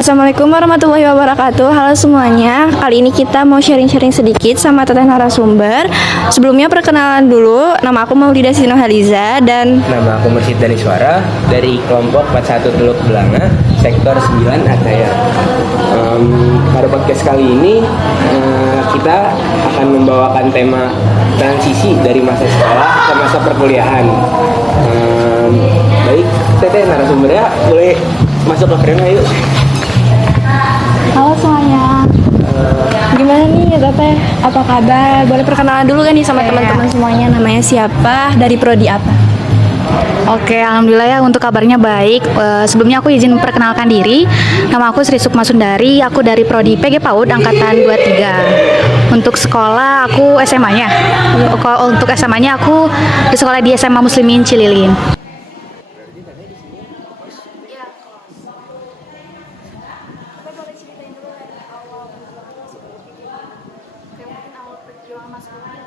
Assalamualaikum warahmatullahi wabarakatuh. Halo semuanya. Kali ini kita mau sharing-sharing sedikit sama teteh narasumber. Sebelumnya perkenalan dulu. Nama aku Maulida Sino Haliza dan Nama aku Mursyid Daniswara dari kelompok 41 Teluk Belanga, sektor 9 Ataya. Pada podcast kali ini kita akan membawakan tema transisi dari masa sekolah ke masa perkuliahan. Baik, teteh narasumbernya boleh masuk ke frame yuk. halo semuanya. Gimana nih teteh? Apa kabar? Boleh perkenalan dulu kan nih sama teman-teman semuanya. Namanya siapa? Dari prodi apa? Oke, alhamdulillah ya untuk kabarnya baik. Sebelumnya aku izin memperkenalkan diri. Nama aku Sri Sukma Sundari, aku dari prodi PG PAUD angkatan 23. Untuk sekolah aku SMA-nya. Untuk SMA-nya aku di sekolah di SMA Muslimin Cililin.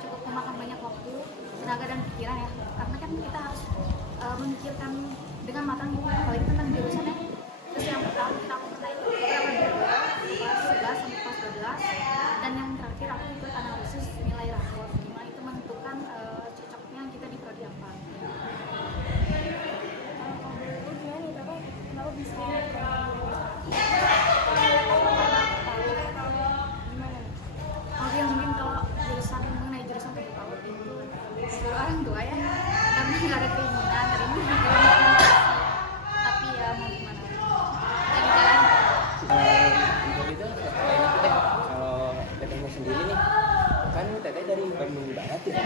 Cukup memakan banyak waktu, tenaga dan pikiran ya. Karena kan kita harus memikirkan dengan matang apalagi tentang jurusannya. Terus yang pertama kita pernah ikut kelas 11 sampai kelas 12, dan yang terakhir aku ikut analisis nilai rapor, gimana itu menentukan cocoknya kita di prodi apa. Kenapa bisa Oke, mungkin kalau mengenai jurusan PG PAUD itu orang tua ya, karena nggak ada keinginan dari ini, tapi ya mau gimana lagi jalan. Untuk itu, kalau tetehnya sendiri nih, kan teteh dari Bandung Barat ya,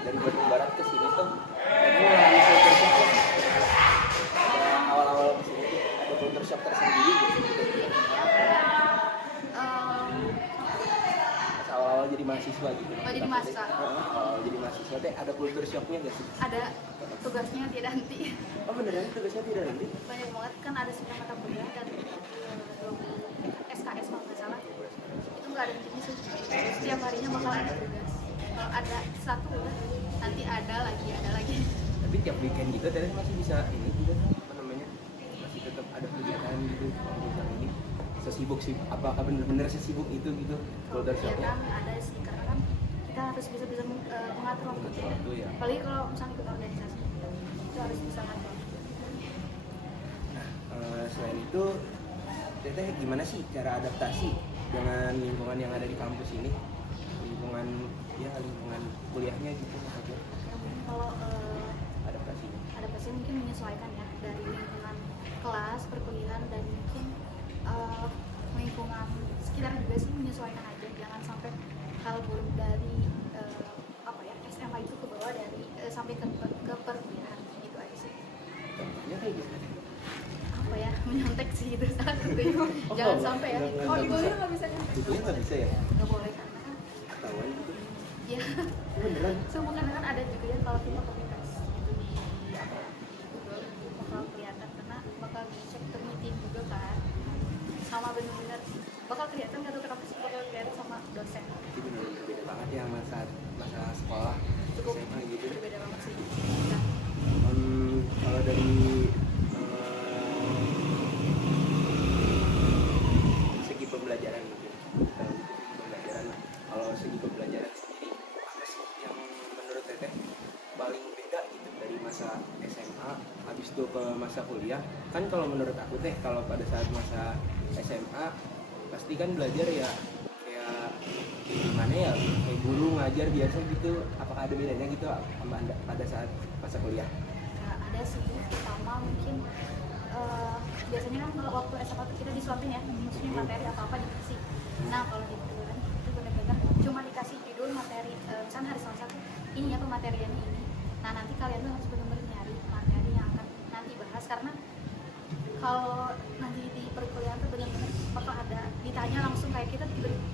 dari Bandung Barat ke sini tuh, teteh mengalami culture shock ya. Ada awal-awal ke sini tuh ada culture shock tersendiri gitu. Pas awal-awal jadi mahasiswa gitu. Oh, jadi mahasiswa. Awal jadi mahasiswa teh ada culture shocknya gak sih? Ada tugasnya tidak henti, Oh beneran tugasnya tidak nanti? banyak banget kan, ada 9 mata kuliah dan 20 SKS kalau nggak salah, itu nggak ada hentinya sih. Setiap harinya bakal ada tugas. Kalau ada satu udah, nanti ada lagi. Tapi tiap weekend gitu teteh masih bisa ini juga apa namanya, masih tetap ada kegiatan gitu kalau misalnya ini sesibuk sih, apakah bener-bener sesibuk itu gitu culture shocknya? Kegiatan ada sih, karena kan kita harus bisa mengatur waktu ya. Waktu ya. Apalagi kalau misalnya ikut organisasi, itu harus bisa ngatur. Selain itu teteh gimana sih cara adaptasi dengan lingkungan yang ada di kampus ini, lingkungan kuliahnya gitu maksudnya, Kalau adaptasi. mungkin menyesuaikan ya dari lingkungan kelas, perkuliahan, dan mungkin lingkungan sekitar juga sih, menyesuaikan aja. Jangan sampai hal buruk dari SMA itu ke bawah dari sampai ke perkuliahan, gitu aja sih. Contohnya kayak gitu. Menyontek sih itu salah satunya. Jangan sampai ya. Ibunya nggak bisa nyontek. Ibunya nggak bisa ya? Nggak boleh, karena kan Ketahuan gitu. ya Beneran? semua kan ada juga ya, kalau kita komunikasi itu di Google itu bakal kelihatan, karena bakal dicek termitin juga kan, sama benar-benar bakal kelihatan nggak tuh, kenapa sih bakal kelihatan sama dosen. Itu bener-bener beda banget ya masa sekolah Cukup SMA gitu. berbeda banget sih. Nah, Kalau dari segi pembelajaran gitu, kalau segi pembelajaran sendiri apa sih yang menurut teteh paling beda gitu dari masa SMA habis itu ke masa kuliah? Kan kalau menurut aku teh, kalau pada saat masa SMA pasti kan belajar ya kayak gimana ya, kayak guru ngajar biasa gitu. Apakah ada bedanya gitu pada saat masa kuliah? ada sih, pertama mungkin biasanya kan kalau waktu SMA tuh kita disuapin ya, maksudnya materi apa-apa dikasih. Nah, kalau di perguruan itu benar-benar cuma dikasih judul materi, misalnya hari Selasa tuh ini ya pemateriannya ini. Nah, nanti kalian tuh harus benar-benar nyari materi yang akan nanti bahas, karena kalau nanti di perkuliahan tuh benar-benar bakal ada ditanya langsung, kayak kita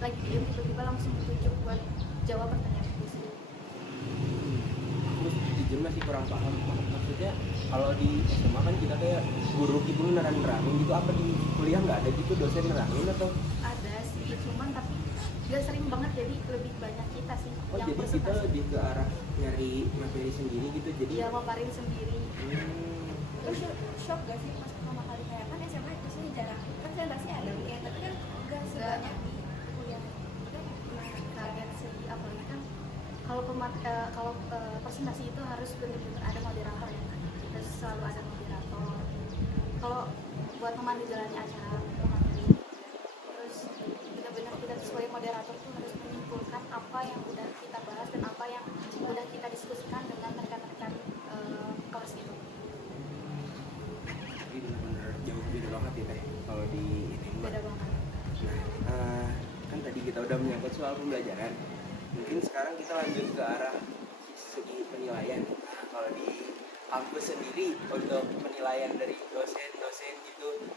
lagi diem tiba-tiba langsung ditunjuk buat jawab pertanyaan kuis. Terus jujur masih kurang paham, maksudnya kalau di SMA kan kita kayak guru gitu nerangin gitu, apa di kuliah nggak ada gitu dosen nerangin atau? Ada sih, cuman tapi gak sering banget, jadi lebih banyak kita sih yang Jadi kita presentasi. lebih ke arah nyari materi sendiri gitu, jadi Dia maparin sendiri. hmm, Terus shock gak sih pas pertama kali kayak kan SMA biasanya jarang kan, saya nggak sih kalau presentasi itu harus benar-benar ada moderator ya, harus selalu ada moderator. Kalau buat memandu jalannya acara materi, terus benar-benar kita sebagai moderator tuh harus menyimpulkan apa yang udah kita bahas dan apa yang udah kita diskusikan dengan rekan-rekan kelas itu. Jadi benar-benar jauh beda banget ya teh kalau di ini mah. Beda banget. Nah, kan tadi kita udah menyangkut soal pembelajaran. Mungkin sekarang kita lanjut ke arah segi penilaian. Kalau di kampus sendiri untuk penilaian dari dosen-dosen gitu,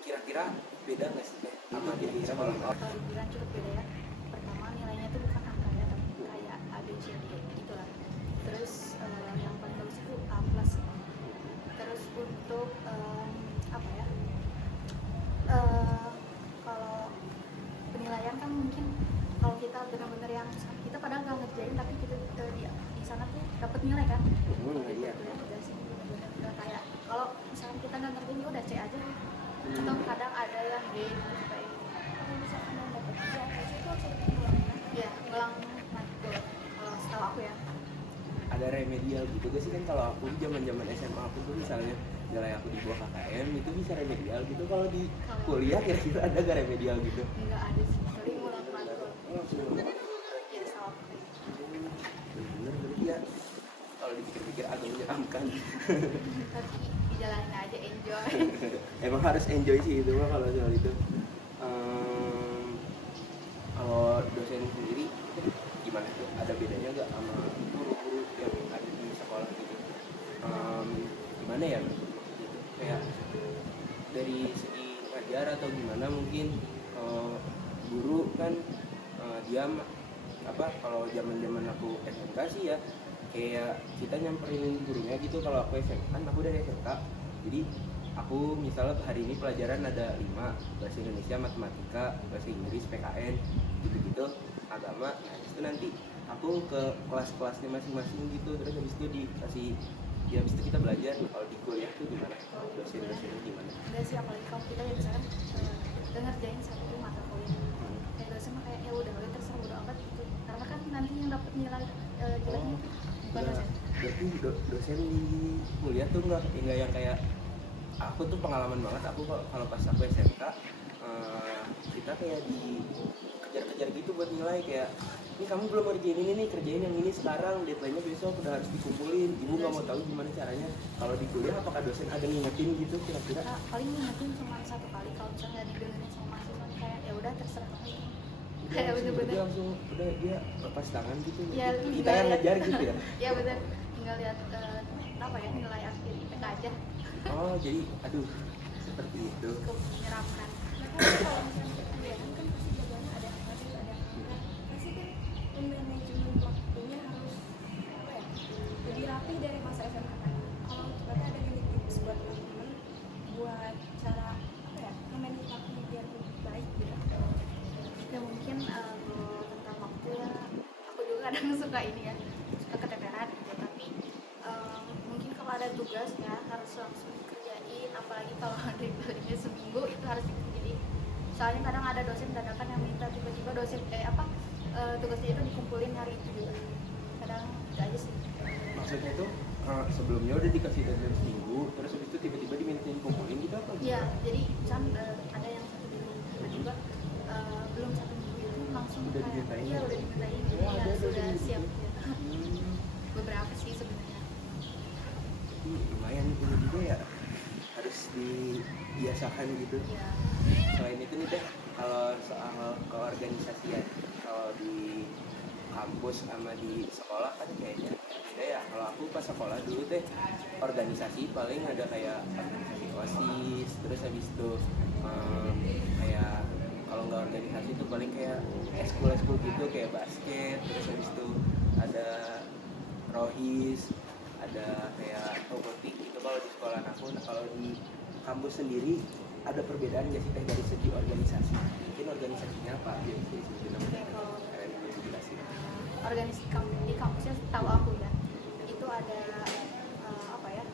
kira-kira beda nggak sih teh sama di sekolah? Kalau dibilang cukup beda ya. Pertama nilainya tuh bukan angka ya, tapi kayak A, B, C, D gitu lah. Terus yang paling bagus itu A+. Terus untuk apa ya? Kalau penilaian kan mungkin kalau kita benar-benar yang kita padahal nggak ngerjain tapi kita di sana tuh dapat nilai kan. Iya. Udah sih benar-benar udah kayak kalau misalnya kita nggak ngerjain ya udah C aja. Atau kadang ada yang B kayak kalau misalkan yang dapat C itu harus ya ngulang matkul kalau setahu aku ya. Ada remedial gitu gak sih? Kan kalau aku zaman SMA aku tuh misalnya nilai aku di bawah KKM itu bisa remedial gitu. Kalau di kuliah kira-kira ada gak remedial gitu? Enggak ada sih, paling ngulang matkul. Ya salah. Bener berarti ya kalau dipikir-pikir agak menyeramkan. Tapi dijalanin aja, enjoy. Emang harus enjoy sih itu mah kalau soal itu. Kalau dosen sendiri gimana tuh? Ada bedanya nggak sama guru-guru yang ada di sekolah gitu? Gimana ya? Gitu. Kayak dari segi ngajar atau gimana mungkin guru kan dia apa kalau zaman aku SMK sih ya kayak kita nyamperin gurunya gitu. Kalau aku SMK kan aku dari SMK, jadi aku misalnya hari ini pelajaran ada 5, bahasa Indonesia, matematika, bahasa Inggris, PKN gitu-gitu, agama. Nah itu nanti aku ke kelas-kelasnya masing-masing gitu, terus habis itu dikasih ya habis itu kita belajar. Kalau di kuliah tuh gimana? Dosen-dosennya gimana? Enggak sih, apalagi kalau kita ya misalkan udah ngerjain satu mata kuliah kayak dosen mah kayak ya udah terserah bodo amat gitu, karena kan nanti yang dapat nilai jeleknya bukan dosen. Berarti dosen di kuliah tuh nggak yang kayak aku tuh pengalaman banget. Aku kalau pas aku SMK kita kayak dikejar-kejar gitu buat nilai, kayak ini kamu belum ngerjain ini nih, kerjain yang ini sekarang, deadline-nya besok udah harus dikumpulin. Ibu nggak mau tahu gimana caranya. Kalau di kuliah apakah dosen ada ngingetin gitu kira-kira? Kita paling ngingetin cuma satu kali, kalau misalnya didengerin sama mahasiswa kayak ya udah terserah kamu. Kayak bener-bener Dia langsung udah dia lepas tangan gitu. Ya, Kita yang ngajar gitu ya. ya bener, tinggal lihat apa ya nilai akhir IPK aja. Oh jadi aduh seperti itu. Cukup menyeramkan. Kalau misalnya kegiatan kan pasti jadwalnya ada pasti kan manajemen waktunya harus apa ya lebih rapi dari masa SMA kan. Kalau sebenarnya ada gini tips buat teman-teman buat cara apa ya nge-manage waktunya biar lebih baik gitu. Ya mungkin kalau tentang waktu ya aku juga kadang suka ini ya, suka keteteran gitu, tapi mungkin kalau ada tugas ya harus langsung dikerjain, apalagi kalau deadline-nya seminggu itu harus dikerjain. Soalnya kadang ada dosen dadakan yang minta tiba-tiba dosen tugasnya itu dikumpulin hari itu juga. Kadang itu aja sih. Maksudnya tuh sebelumnya udah dikasih deadline seminggu, terus habis itu tiba-tiba dimintain kumpulin gitu apa? Iya, jadi misalnya ada yang satu minggu tiba-tiba belum satu minggu itu langsung Udah kayak dimintain. iya udah dimintain, jadi Oh, ya ada sudah gitu. siap gitu. Beberapa sih sebenarnya. Lumayan itu juga ya, harus dibiasakan gitu. Iya. Selain itu nih teh, kalau soal keorganisasian, kalau di kampus sama di sekolah kan kayaknya beda ya. Kalau aku pas sekolah dulu teh organisasi paling ada kayak organisasi OSIS, terus habis itu kayak kalau nggak organisasi itu paling kayak eskul gitu kayak basket, terus habis itu ada rohis, ada kayak robotik gitu kalau di sekolah aku. Nah kalau di kampus sendiri ada perbedaan nggak sih teh dari segi organisasi? Mungkin organisasinya apa aja sih sebenarnya? Kalau Kalian boleh jelasin. organisasi di kampusnya tahu aku ya, itu ada apa ya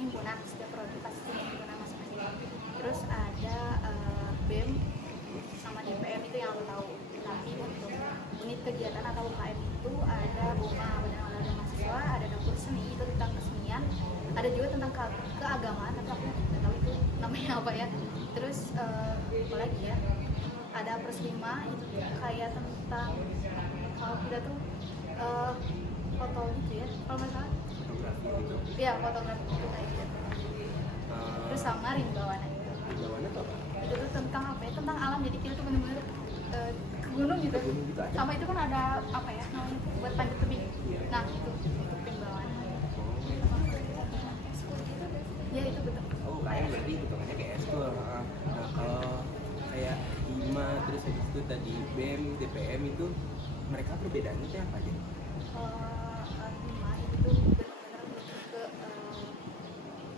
himpunan, setiap prodi pasti punya himpunan masing-masing. Terus ada BEM sama DPM itu yang aku tahu. Tapi untuk unit kegiatan atau UKM itu ada BUMA, Badan Olahraga Mahasiswa, ada dapur seni itu tentang kesenian, ada juga tentang keagamaan, tapi aku nggak tahu itu namanya apa ya. Terus apa lagi ya, ada Persima itu kayak tentang kalau kita tuh foto gitu ya, kalau nggak salah Fotografi gitu. ya fotografi itu kayak gitu. Terus sama Rimbawana Rimbawana tuh apa? itu tuh tentang apa ya, tentang alam, jadi kita tuh bener-bener ke gunung gitu. Ke gunung gitu aja? Sama itu kan ada apa ya namanya buat panjat tebing. Iya. Nah itu untuk Rimbawana ya itu betul. Oh, kayak berarti hitungannya kayak eskul. Nah, kalau kayak HIMA terus habis itu tadi BEM, DPM itu mereka perbedaannya tuh apa aja? Lima itu tuh benar-benar lebih ke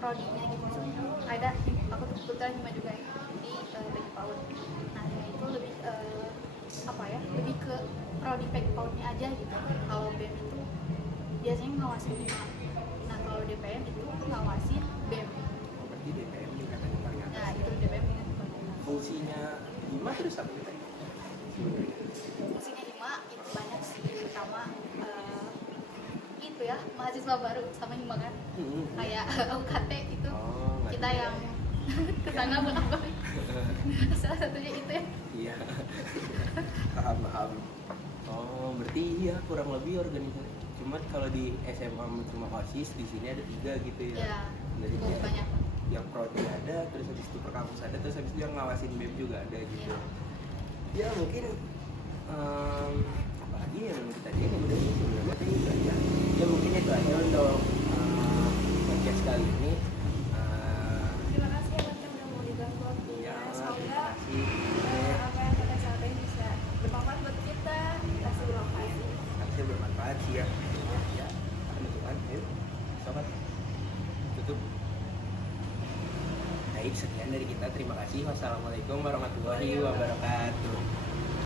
prodinya gitu. Maksudnya ada aku tuh kebetulan Hima juga ya, di Pegi PAUD. Nah Hima itu lebih apa ya, lebih ke prodi Pegi PAUD-nya aja gitu. Kalau BEM itu biasanya ngawasin Hima. Nah kalau DPM itu ngawasin BEM. Oh, berarti DPM yang katanya paling atas. Nah itu DPM yang paling atas. Fungsinya HIMA terus apa gitu? Sebenarnya. Fungsinya Hima itu banyak sih, terutama itu ya mahasiswa baru sama Hima kan. Kayak UKT itu Oh, nggak kita ada. yang kesana bolak-balik. Salah satunya itu ya. Iya. Paham. Oh, berarti iya kurang lebih organisasi. Cuma kalau di SMA cuma OSIS, di sini ada 3 gitu ya. Ya, Dari cukup banyak. yang prodi ada, terus habis itu perkampus ada, terus habis itu yang ngawasin BEM juga ada gitu. Iya. Ya mungkin apa lagi yang kita dia udah sebenarnya tadi itu aja. Ya mungkin itu aja untuk podcast kali ini. Terima kasih ya Bang udah mau diganggu waktunya. Ya, Semoga terima kasih. apa yang kita sampaikan bisa bermanfaat buat kita. Kasih bermanfaat. Harusnya bermanfaat sih ya. Ya, penutupan. Ayo, sobat. Tutup. Baik, sekian dari kita. Terima kasih. Wassalamualaikum warahmatullahi wabarakatuh.